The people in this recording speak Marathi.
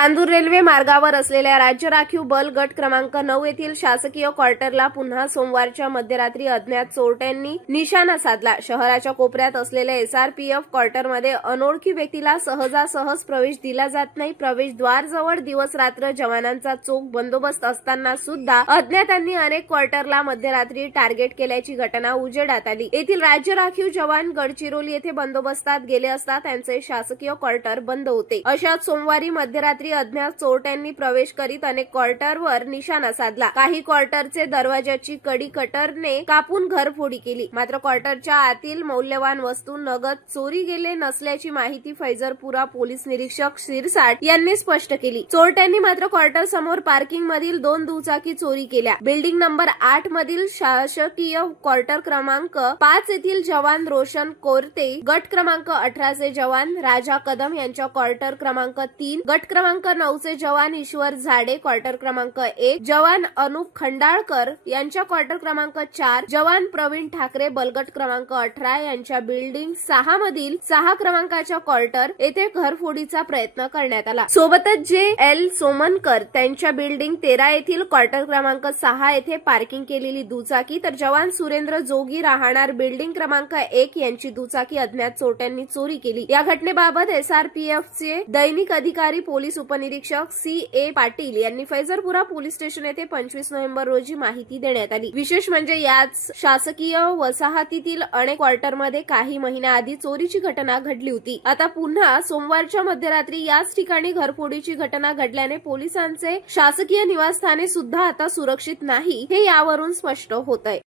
चांदूर रेल्वे मार्गावर असलेल्या राज्य राखीव बल गट क्रमांक 9 येथील शासकीय क्वार्टरला पुन्हा सोमवारच्या मध्यरात्री अज्ञात चोरट्यांनी निशाणा साधला। शहराच्या कोपऱ्यात असलेल्या एसआरपीएफ क्वार्टरमध्ये अनोळखी व्यक्तीला सहजासहज प्रवेश दिला जात नाही। प्रवेशद्वारजवळ दिवस रात्र जवानांचा चोख बंदोबस्त असताना सुद्धा अज्ञातांनी अनेक क्वार्टरला मध्यरात्री टार्गेट केल्याची घटना उजेडात आली। येथील राज्य राखीव जवान गडचिरोली येथे बंदोबस्तात गेले असता त्यांचे शासकीय क्वार्टर बंद होते। अशात सोमवारी मध्यरात्री अज्ञात चोरट्यांनी प्रवेश करीत अनेक क्वार्टरवर निशाणा साधला। काही क्वार्टरचे दरवाजाची कडी कटरने कापून घरफोडी केली। मात्र क्वार्टरच्या आतील मौल्यवान वस्तू नगद चोरी गेले नसल्याची माहिती फैजरपुरा पोलीस निरीक्षक शिरसाट यांनी स्पष्ट केली। चोरट्यांनी मात्र क्वार्टर समोर पार्किंग मधील 2 दुचाकी चोरी केल्या। बिल्डिंग नंबर 8 मधील शासकीय क्वार्टर क्रमांक 5 येथील जवान रोशन कोरते, गट क्रमांक 18 चे जवान राजा कदम यांच्या क्वार्टर क्रमांक 3, गट क्रमांक 9 चे जवान ईश्वर झाडे, क्वार्टर क्रमांक 1 जवान अनुप खंडाळकर यांच्या क्वार्टर क्रमांक 4, जवान प्रवीण ठाकरे बलगट क्रमांक 18 यांच्या बिल्डिंग 6 मधील 6 क्रमांकाच्या क्वार्टर येथे घरफोडीचा प्रयत्न करण्यात आला। सोबतच जे एल सोमनकर त्यांच्या बिल्डिंग 13 येथील क्वार्टर क्रमांक 6 येथे पार्किंग केलेली दुचाकी, तर जवान सुरेंद्र जोगी राहणार बिल्डिंग क्रमांक 1 यांची दुचाकी अज्ञात चोरट्यांनी चोरी केली। या घटनेबाबत एसआरपीएफचे दैनिक अधिकारी पोलीस उपनिरीक्षक सी.ए. पाटील यांनी फैजरपुरा पोलीस स्टेशन येथे 25 नोव्हेंबर रोजी माहिती देण्यात आली। विशेष म्हणजे याच शासकीय वसाहतीतील अनेक क्वार्टरमध्ये काही महिन्याआधी चोरीची घटना घडली होती। आता पुन्हा सोमवारच्या मध्यरात्री याच ठिकाणी घरफोडीची घटना घडल्याने पोलिसांचे शासकीय निवासस्थाने सुद्धा आता सुरक्षित नाही हे यावरून स्पष्ट होत आहे।